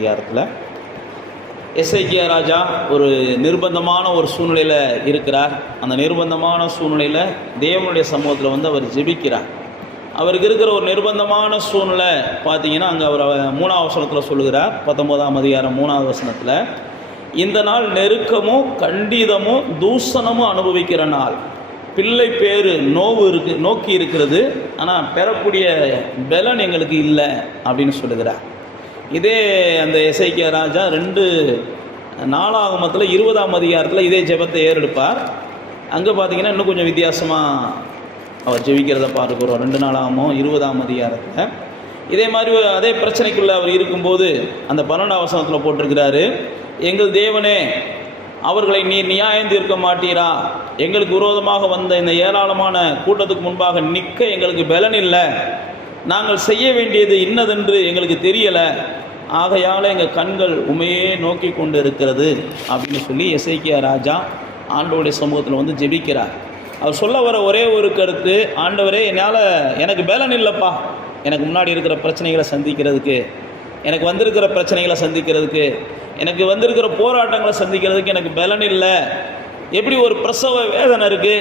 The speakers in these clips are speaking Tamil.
அதிகாரத்தில் எசேக்கியா ராஜா ஒரு நிர்பந்தமான ஒரு சூழ்நிலையில் இருக்கிறார். அந்த நிர்பந்தமான சூழ்நிலையில் தேவனுடைய சமூகத்தில் வந்து அவர் ஜெபிக்கிறார். அவருக்கு இருக்கிற ஒரு நிர்பந்தமான சூழ்நிலை பார்த்தீங்கன்னா அங்கே அவர் 3ஆம் வசனத்தில் சொல்லுகிறார். 19ஆம் அதிகாரம் 3ஆவது வசனத்தில், இந்த நாள் நெருக்கமும் கண்டிதமும் தூஷணமும் அனுபவிக்கிற நாள், பிள்ளை பேரு நோக்கி இருக்கிறது, ஆனால் பெறக்கூடிய பலன் எங்களுக்கு இல்லை அப்படின்னு சொல்லுகிறார். இதே அந்த எசேக்கியா ராஜா 4ஆகமத்தில் 20ஆம் அதிகாரத்தில் இதே ஜெபத்தை ஏறெடுப்பார். அங்கே பார்த்தீங்கன்னா இன்னும் கொஞ்சம் வித்தியாசமாக அவர் ஜெபிக்கிறத பார்க்கிறோம். 2 நாளாகமும் 20ஆம் அதிகாரத்தில் இதே மாதிரி அதே பிரச்சனைக்குள்ளே அவர் இருக்கும்போது அந்த 12ஆம் வசனத்தில் போட்டிருக்கிறாரு, எங்கள் தேவனே, அவர்களை நீர் நியாயம் தீர்க்க மாட்டீரா? எங்களுக்கு விரோதமாக வந்த இந்த ஏராளமான கூட்டத்துக்கு முன்பாக நிற்க எங்களுக்கு பலன் இல்லை. நாங்கள் செய்ய வேண்டியது இன்னதென்று எங்களுக்கு தெரியலை. ஆகையால் எங்கள் கண்கள் உமையே நோக்கி கொண்டு இருக்கிறது அப்படின்னு சொல்லி எசேக்கியா ராஜா ஆண்டவருடைய சமூகத்தில் வந்து ஜெபிக்கிறார். அவர் சொல்ல வர ஒரே ஒரு கருத்து, ஆண்டவரே, எனக்கு பலன் இல்லைப்பா, எனக்கு முன்னாடி இருக்கிற பிரச்சனைகளை சந்திக்கிறதுக்கு, எனக்கு வந்திருக்கிற பிரச்சனைகளை சந்திக்கிறதுக்கு, எனக்கு வந்திருக்கிற போராட்டங்களை சந்திக்கிறதுக்கு எனக்கு பலன் இல்லை. எப்படி ஒரு பிரசவ வேதனை இருக்குது,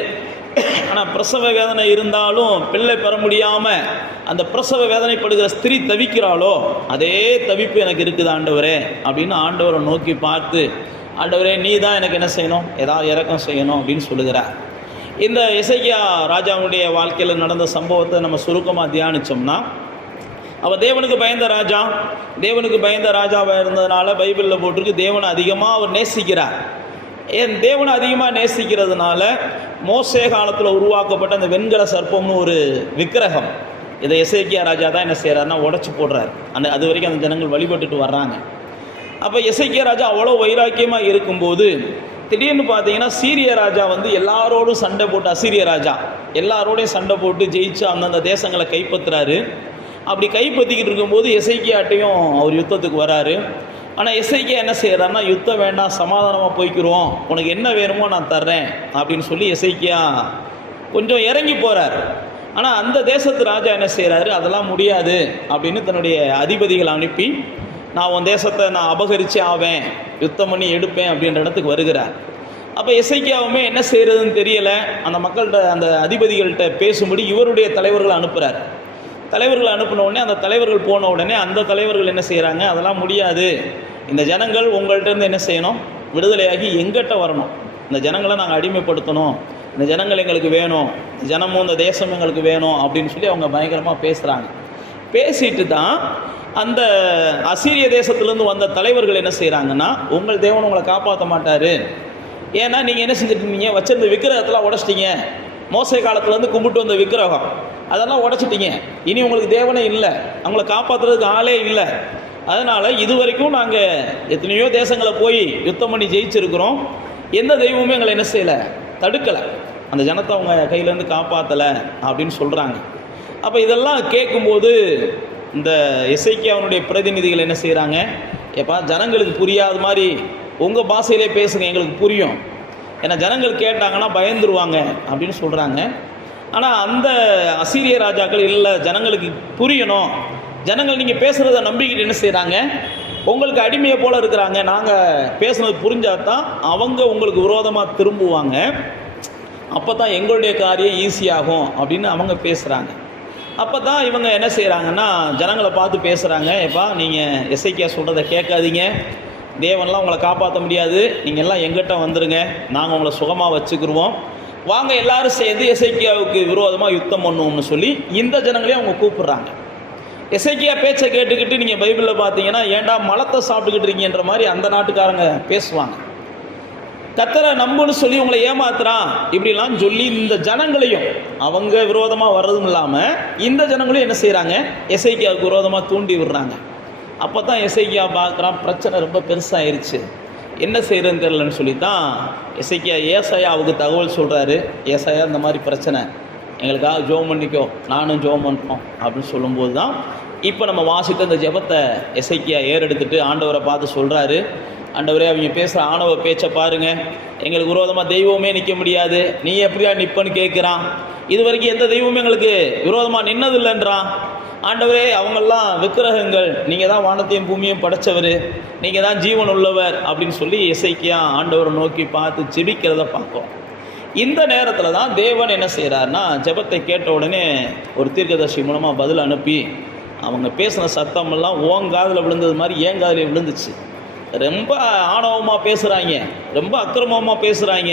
ஆனால் பிரசவ வேதனை இருந்தாலும் பிள்ளை பெற முடியாமல் அந்த பிரசவ வேதனைப்படுகிற ஸ்திரீ தவிக்கிறாளோ அதே தவிப்பு எனக்கு இருக்குது ஆண்டவரே அப்படின்னு ஆண்டவரை நோக்கி பார்த்து, ஆண்டவரே நீ தான் எனக்கு என்ன செய்யணும், ஏதாவது இறக்கம் செய்யணும் அப்படின்னு சொல்லுகிறார். இந்த எசேக்கியா ராஜாவுடைய வாழ்க்கையில் நடந்த சம்பவத்தை நம்ம சுருக்கமாக தியானித்தோம்னா, அவர் தேவனுக்கு பயந்த ராஜாவாக இருந்ததுனால பைபிளில் போட்டிருக்கு தேவனை அதிகமாக அவர் நேசிக்கிறார். தேவனை அதிகமாக நேசிக்கிறதுனால மோசே காலத்தில் உருவாக்கப்பட்ட அந்த வெண்கல சர்ப்பம்னு ஒரு விக்கிரகம், இதை எசேக்கியா ராஜா தான் என்ன செய்கிறாருன்னா உடைச்சி போடுறார். அது வரைக்கும் அந்த ஜனங்கள் வழிபட்டுட்டு வர்றாங்க. அப்போ எசேக்கியா ராஜா அவ்வளோ வைராக்கியமாக இருக்கும்போது திடீர்னு பார்த்தீங்கன்னா சீரிய ராஜா வந்து எல்லாரோடும் சண்டை போட்டு, அசீரிய ராஜா எல்லாரோடையும் சண்டை போட்டு ஜெயிச்சு அந்தந்த தேசங்களை கைப்பற்றுறாரு. அப்படி கைப்பற்றிக்கிட்டு இருக்கும்போது எசேக்கியாட்டையும் அவர் யுத்தத்துக்கு வராரு. ஆனால் எசேக்கியா என்ன செய்கிறாருன்னா, யுத்தம் வேண்டாம், சமாதானமாக போய்க்கிருவோம், உனக்கு என்ன வேணுமோ நான் தர்றேன் அப்படின்னு சொல்லி எசேக்கியா கொஞ்சம் இறங்கி போகிறார். ஆனால் அந்த தேசத்து ராஜா என்ன செய்கிறாரு, அதெல்லாம் முடியாது அப்படின்னு தன்னுடைய அதிபதிகளை அனுப்பி, நான் உன் தேசத்தை நான் அபகரிச்சே ஆவேன், யுத்தம் பண்ணி எடுப்பேன் அப்படின்ற இடத்துக்கு வருகிறார். அப்போ எசேக்கியாவுமே என்ன செய்கிறதுன்னு தெரியலை. அந்த மக்கள்கிட்ட, அந்த அதிபதிகள்கிட்ட பேசும்படி இவருடைய தலைவர்களை அனுப்புகிறார். தலைவர்களை அனுப்பின உடனே அந்த தலைவர்கள் போன உடனே அந்த தலைவர்கள் என்ன செய்கிறாங்க, அதெல்லாம் முடியாது, இந்த ஜனங்கள் உங்கள்கிட்ட என்ன செய்யணும், விடுதலையாகி எங்கிட்ட வரணும், இந்த ஜனங்களை நாங்கள் அடிமைப்படுத்தணும், இந்த ஜனங்கள் எங்களுக்கு வேணும், ஜனமும் இந்த தேசம் எங்களுக்கு வேணும் அப்படின்னு சொல்லி அவங்க பயங்கரமாக பேசுகிறாங்க. பேசிட்டு தான் அந்த அசீரிய தேசத்துலேருந்து வந்த தலைவர்கள் என்ன செய்கிறாங்கன்னா, உங்கள் தேவன் உங்களை காப்பாற்ற மாட்டார், ஏன்னா நீங்கள் என்ன செஞ்சுட்டு இருந்தீங்க, வச்சிருந்த விக்கிரகத்தெல்லாம் உடைச்சிட்டீங்க, மோசே காலத்துலேருந்து கும்பிட்டு வந்த விக்கிரகம் அதெல்லாம் உடைச்சிட்டிங்க, இனி உங்களுக்கு தேவனே இல்லை, அவங்கள காப்பாற்றுறதுக்கு ஆளே இல்லை. அதனால் இது வரைக்கும் நாங்கள் எத்தனையோ தேசங்களை போய் யுத்தம் பண்ணி ஜெயிச்சிருக்கிறோம், எந்த தெய்வமுமே எங்களை என்ன செய்யலை, தடுக்கலை, அந்த ஜனத்தை அவங்க கையிலேருந்து காப்பாற்றலை அப்படின்னு சொல்கிறாங்க. அப்போ இதெல்லாம் கேட்கும்போது இந்த எசேக்கியாவுடைய பிரதிநிதிகள் என்ன செய்கிறாங்க, எப்பா ஜனங்களுக்கு புரியாத மாதிரி உங்கள் பாஷையிலே பேசுங்க, எங்களுக்கு புரியும், ஏன்னா ஜனங்கள் கேட்டாங்கன்னா பயந்துருவாங்க அப்படின்னு சொல்கிறாங்க. ஆனால் அந்த அசீரிய ராஜாக்கள் இல்லை, ஜனங்களுக்கு புரியணும், ஜனங்கள் நீங்கள் பேசுகிறத நம்பிக்கிட்டு என்ன செய்கிறாங்க, உங்களுக்கு அடிமையை போல் இருக்கிறாங்க, நாங்கள் பேசுனது புரிஞ்சாதான் அவங்க உங்களுக்கு விரோதமாக திரும்புவாங்க, அப்போ தான் எங்களுடைய காரியம் ஈஸியாகும் அப்படின்னு அவங்க பேசுகிறாங்க. அப்போ தான் இவங்க என்ன செய்கிறாங்கன்னா ஜனங்களை பார்த்து பேசுகிறாங்க, எப்பா நீங்கள் எசேக்கியா சொல்கிறத கேட்காதீங்க, தேவன்லாம் உங்களை காப்பாற்ற முடியாது, நீங்கள் எல்லாம் எங்கிட்ட வந்துடுங்க, நாங்கள் உங்களை சுகமாக வச்சுக்கிடுவோம், வாங்க எல்லாரும் சேர்ந்து எசேக்கியாவுக்கு விரோதமாக யுத்தம் பண்ணுவோம்னு சொல்லி இந்த ஜனங்களையும் அவங்க கூப்பிட்றாங்க. எசேக்கியா பேச்சை கேட்டுக்கிட்டு நீங்கள் பைபிளில் பார்த்தீங்கன்னா, ஏன்டா மலத்தை சாப்பிட்டுக்கிட்டு இருக்கீங்கன்ற மாதிரி அந்த நாட்டுக்காரங்க பேசுவாங்க. கர்த்தரை நம்புன்னு சொல்லி உங்களை ஏமாத்துறான் இப்படிலாம் சொல்லி இந்த ஜனங்களையும் அவங்க விரோதமாக வர்றதும் இல்லாமல் இந்த ஜனங்களையும் என்ன செய்கிறாங்க, எசேக்கியாவுக்கு விரோதமாக தூண்டி விடுறாங்க. அப்போ தான் எசேக்கியா பார்க்குறான், பிரச்சனை ரொம்ப பெருசாகிருச்சு, என்ன செய்கிறதுன்னு தெரியலன்னு சொல்லி தான் எசேக்கியா ஏசாயாவுக்கு தகவல் சொல்கிறாரு. ஏசாயா இந்த மாதிரி பிரச்சனை, எங்களுக்காக ஜெபம் பண்ணிக்கோ, நானும் ஜெபம் பண்ணுறோம் அப்படின்னு சொல்லும்போது தான் இப்போ நம்ம வாசித்த இந்த ஜெபத்தை எசேக்கியா ஏறெடுத்துட்டு ஆண்டவரை பார்த்து சொல்கிறாரு, ஆண்டவரே அவங்க பேசுகிற ஆணவ பேச்சை பாருங்கள், எங்களுக்கு விரோதமாக தெய்வமே நிற்க முடியாது, நீ எப்படியா நிற்பன்னு கேட்குறான், இது வரைக்கும் எந்த தெய்வமும் எங்களுக்கு விரோதமாக நின்னதில்லைன்றான், ஆண்டவரே அவங்கெல்லாம் விக்கிரகங்கள், நீங்கள் தான் வானத்தையும் பூமியையும் படைச்சவர், நீங்கள் தான் ஜீவன் உள்ளவர் அப்படின்னு சொல்லி எசேக்கியா ஆண்டவரை நோக்கி பார்த்து ஜெபிக்கிறத பார்ப்போம். இந்த நேரத்தில் தான் தேவன் என்ன செய்கிறாருன்னா, ஜெபத்தை கேட்ட உடனே ஒரு தீர்க்கதரிசி மூலமாக பதில் அனுப்பி அவங்க பேசின சத்தமெல்லாம் ஓங்காதில் விழுந்தது மாதிரி ஏன் காதில் விழுந்துச்சு. ரொம்ப ஆணவமாக பேசுகிறாங்க, ரொம்ப அக்கிரமமாக பேசுகிறாங்க,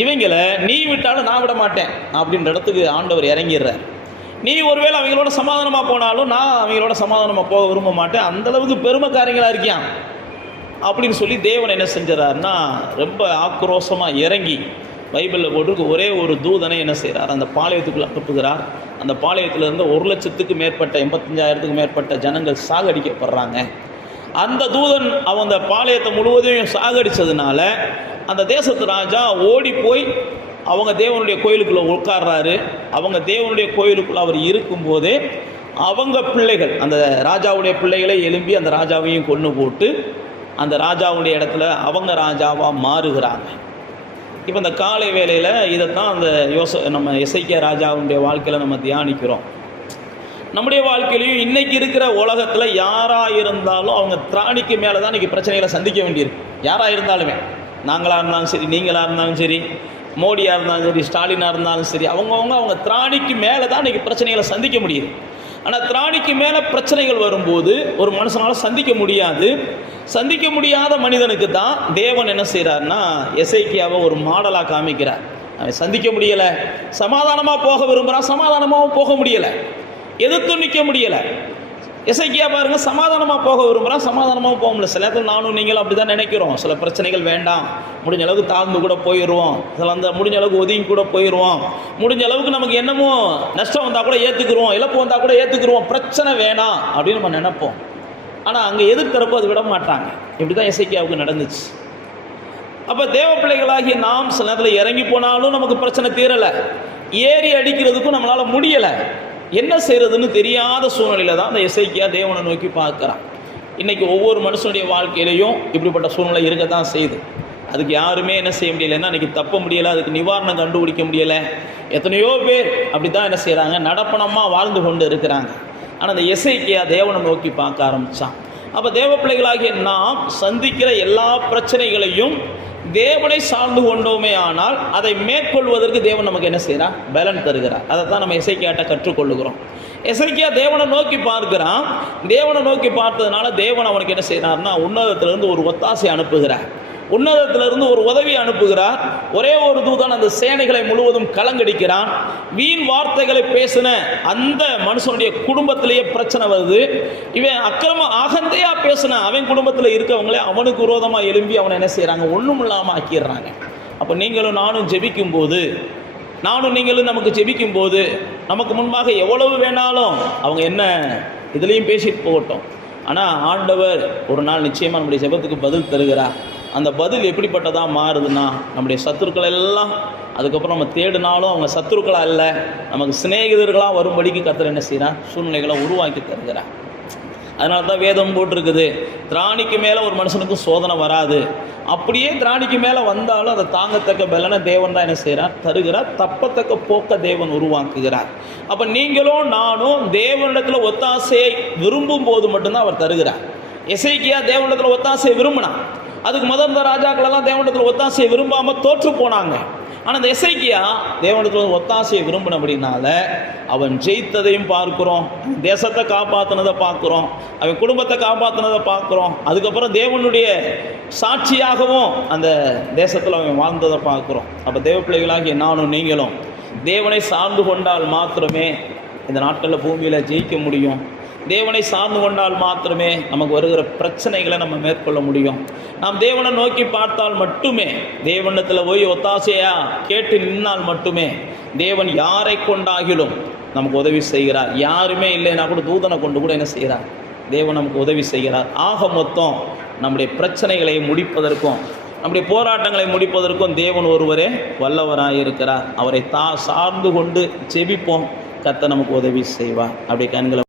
இவங்களை நீ விட்டாலும் நான் விட மாட்டேன் அப்படின்ற இடத்துக்கு ஆண்டவர் இறங்கிடுறார். நீ ஒருவேளை அவங்களோட சமாதானமாக போனாலும் நான் அவங்களோட சமாதானமாக போக விரும்ப மாட்டேன், அந்தளவுக்கு பெருமைக்காரங்களாக இருக்கியான் அப்படின்னு சொல்லி தேவன் என்ன செஞ்சிடறாருன்னா ரொம்ப ஆக்ரோஷமாக இறங்கி பைபிளில் போட்டு ஒரே ஒரு தூதனை என்ன செய்கிறார், அந்த பாளையத்துக்குள்ளே அனுப்புகிறார். அந்த பாளையத்தில் இருந்து 1,00,000க்கு மேற்பட்ட 85,000க்கு மேற்பட்ட ஜனங்கள் சாகடிக்கப்படுறாங்க. அந்த தூதன் அவன் அந்த பாளையத்தை முழுவதையும் சாகடித்ததுனால அந்த தேசத்து ராஜா ஓடி போய் அவங்க தேவனுடைய கோயிலுக்குள்ளே உட்கார்றாரு. அவங்க தேவனுடைய கோயிலுக்குள்ளே அவர் இருக்கும்போதே அவங்க பிள்ளைகள், அந்த ராஜாவுடைய பிள்ளைகளை எழும்பி அந்த ராஜாவையும் கொன்று போட்டு அந்த ராஜாவுடைய இடத்துல அவங்க ராஜாவாக மாறுகிறாங்க. இப்போ இந்த காலை வேளையில் இதைத்தான் அந்த நம்ம எசேக்கியா ராஜாவுடைய வாழ்க்கையில் நம்ம தியானிக்கிறோம். நம்முடைய வாழ்க்கையிலையும் இன்றைக்கி இருக்கிற உலகத்தில் யாராக இருந்தாலும் அவங்க திராணிக்கு மேலே தான் இன்றைக்கி பிரச்சனைகளை சந்திக்க வேண்டியிருக்கு. யாராக இருந்தாலுமே, நாங்களாக இருந்தாலும் சரி, நீங்களாக இருந்தாலும் சரி, மோடியாக இருந்தாலும் சரி, ஸ்டாலினாக இருந்தாலும் சரி, அவங்க திராணிக்கு மேலே தான் இன்றைக்கி பிரச்சனைகளை சந்திக்க முடியுது. ஆனால் திராணிக்கு மேலே பிரச்சனைகள் வரும்போது ஒரு மனுஷனால் சந்திக்க முடியாது. சந்திக்க முடியாத மனிதனுக்கு தான் தேவன் என்ன செய்கிறார்னா எசேக்கியாவை ஒரு மாடலாக காமிக்கிறார். அவன் சந்திக்க முடியலை, சமாதானமாக போக விரும்புகிறான், சமாதானமாகவும் போக முடியலை, எதிர்த்து நிற்க முடியலை. எசேக்கியா பாருங்க, சமாதானமாக போக விரும்புகிறான், சமாதானமாக போக முடியல. சில நேரத்தில் நானும் நீங்களும் அப்படி தான் நினைக்கிறோம். சில பிரச்சனைகள் வேண்டாம், முடிஞ்ச அளவுக்கு தாழ்ந்து கூட போயிடுவோம், சில அந்த முடிஞ்ச அளவுக்கு ஒதுங்கி கூட போயிடுவோம், முடிஞ்ச அளவுக்கு நமக்கு என்னமோ நஷ்டம் வந்தால் கூட ஏற்றுக்குருவோம், இழப்பு வந்தால் கூட ஏற்றுக்குருவோம், பிரச்சனை வேணாம் அப்படின்னு நம்ம நினைப்போம். ஆனால் அங்கே எதிர்த்தரப்போ அது விட மாட்டாங்க. இப்படி தான் எசேக்கியாவுக்கு நடந்துச்சு. அப்போ தேவ பிள்ளைகளாகிய நாம் சில நேரத்தில் இறங்கி போனாலும் நமக்கு பிரச்சனை தீரலை, ஏறி அடிக்கிறதுக்கும் நம்மளால் முடியலை. என்ன செய்கிறதுன்னு தெரியாத சூழ்நிலையில் தான் அந்த எசேக்கியா தேவனை நோக்கி பார்க்குறான். இன்றைக்கி ஒவ்வொரு மனுஷனுடைய வாழ்க்கையிலையும் இப்படிப்பட்ட சூழ்நிலை இருக்க தான் செய்யுது. அதுக்கு யாருமே என்ன செய்ய முடியலைன்னா இன்றைக்கி தப்ப முடியலை, அதுக்கு நிவாரணம் கண்டுபிடிக்க முடியலை. எத்தனையோ பேர் அப்படி தான் என்ன செய்கிறாங்க, நடப்பணமாக வாழ்ந்து கொண்டு இருக்கிறாங்க. ஆனால் அந்த எசேக்கியா தேவனை நோக்கி பார்க்க ஆரம்பித்தான். அப்போ தேவ பிள்ளைகளாகிய நாம் சந்திக்கிற எல்லா பிரச்சனைகளையும் தேவனை சார்ந்து கொண்டோமே ஆனால் அதை மேற்கொள்வதற்கு தேவன் நமக்கு என்ன செய்கிறார், பலன் தருகிறார். அதை தான் நம்ம எசேக்கியாட்ட கற்றுக்கொள்ளுகிறோம். எசேக்கியா தேவனை நோக்கி பார்க்கிறான். தேவனை நோக்கி பார்த்ததுனால தேவன் அவனுக்கு என்ன செய்கிறார்னா உன்னதத்திலிருந்து ஒரு ஒத்தாசை அனுப்புகிறார், உன்னதத்திலிருந்து ஒரு உதவி அனுப்புகிறார். ஒரே ஒரு தூதன் அந்த சேனைகளை முழுவதும் கலங்கடிக்கிறான். வீண் வார்த்தைகளை பேசின அந்த மனுஷனுடைய குடும்பத்திலேயே பிரச்சனை வருது. இவன் அகந்தையா பேசின அவன் குடும்பத்தில் இருக்கவங்களே அவனுக்கு விரோதமாக எழும்பி அவனை என்ன செய்கிறாங்க, ஒன்றும் இல்லாமல் ஆக்கிடுறாங்க. அப்போ நீங்களும் நானும் ஜெபிக்கும் போது, நானும் நீங்களும் நமக்கு ஜெபிக்கும் போது நமக்கு முன்பாக எவ்வளவு வேணாலும் அவங்க என்ன இதுலேயும் பேசிட்டு போகட்டும், ஆனால் ஆண்டவர் ஒரு நாள் நிச்சயமாக நம்முடைய ஜெபத்துக்கு பதில் தருகிறார். அந்த பதில் எப்படிப்பட்டதாக மாறுதுன்னா, நம்முடைய சத்துருக்கள் எல்லாம் அதுக்கப்புறம் நம்ம தேடினாலும் அவங்க சத்துருக்களாக இல்லை, நமக்கு சிநேகிதர்களாக வரும்படிக்கு கர்த்தர் என்ன செய்கிறார், சூழ்நிலைகளை உருவாக்கி தருகிறார். அதனால தான் வேதம் போட்டிருக்குது, திராணிக்கு மேலே ஒரு மனுஷனுக்கும் சோதனை வராது, அப்படியே திராணிக்கு மேலே வந்தாலும் அதை தாங்கத்தக்க பலனை தேவன் தான் என்ன செய்கிறார், தருகிறார். தப்பத்தக்க போக்க தேவன் உருவாக்குகிறார். அப்போ நீங்களும் நானும் தேவனிடத்தில் ஒத்தாசையை விரும்பும் போது மட்டும்தான் அவர் தருகிறார். எசேக்கியா தேவனிடத்தில் ஒத்தாசையை விரும்பினான். அதுக்கு முதல் ராஜாக்களெல்லாம் தேவனிடத்தில் ஒத்தாசையை விரும்பாமல் தோற்று போனாங்க. ஆனால் இந்த எசேக்கியா தேவனிடத்தில் ஒத்தாசையை விரும்பினபடினால அவன் ஜெயித்ததையும் பார்க்குறோம், தேசத்தை காப்பாற்றினதை பார்க்குறோம், அவன் குடும்பத்தை காப்பாற்றினதை பார்க்குறோம். அதுக்கப்புறம் தேவனுடைய சாட்சியாகவும் அந்த தேசத்தில் அவன் வாழ்ந்ததை பார்க்குறோம். அப்போ தேவ பிள்ளைகளாகிய நானும் நீங்களும் தேவனை சார்ந்து கொண்டால் மாத்திரமே இந்த நாட்களில் பூமியில் ஜெயிக்க முடியும். தேவனை சார்ந்து கொண்டால் மாத்திரமே நமக்கு வருகிற பிரச்சனைகளை நம்ம மேற்கொள்ள முடியும். நாம் தேவனை நோக்கி பார்த்தால் மட்டுமே, தேவனிடத்தில் போய் ஒத்தாசையாக கேட்டு நின்னால் மட்டுமே தேவன் யாரை கொண்டாகிலும் நமக்கு உதவி செய்கிறார். யாருமே இல்லைன்னா கூட தூதனை கொண்டு கூட என்ன செய்கிறார், தேவன் நமக்கு உதவி செய்கிறார். ஆக மொத்தம் நம்முடைய பிரச்சனைகளை முடிப்பதற்கும் நம்முடைய போராட்டங்களை முடிப்பதற்கும் தேவன் ஒருவரே வல்லவராக இருக்கிறார். அவரை சார்ந்து கொண்டு ஜெபிப்போம், கர்த்தர் நமக்கு உதவி செய்வார். அப்படி கண்களை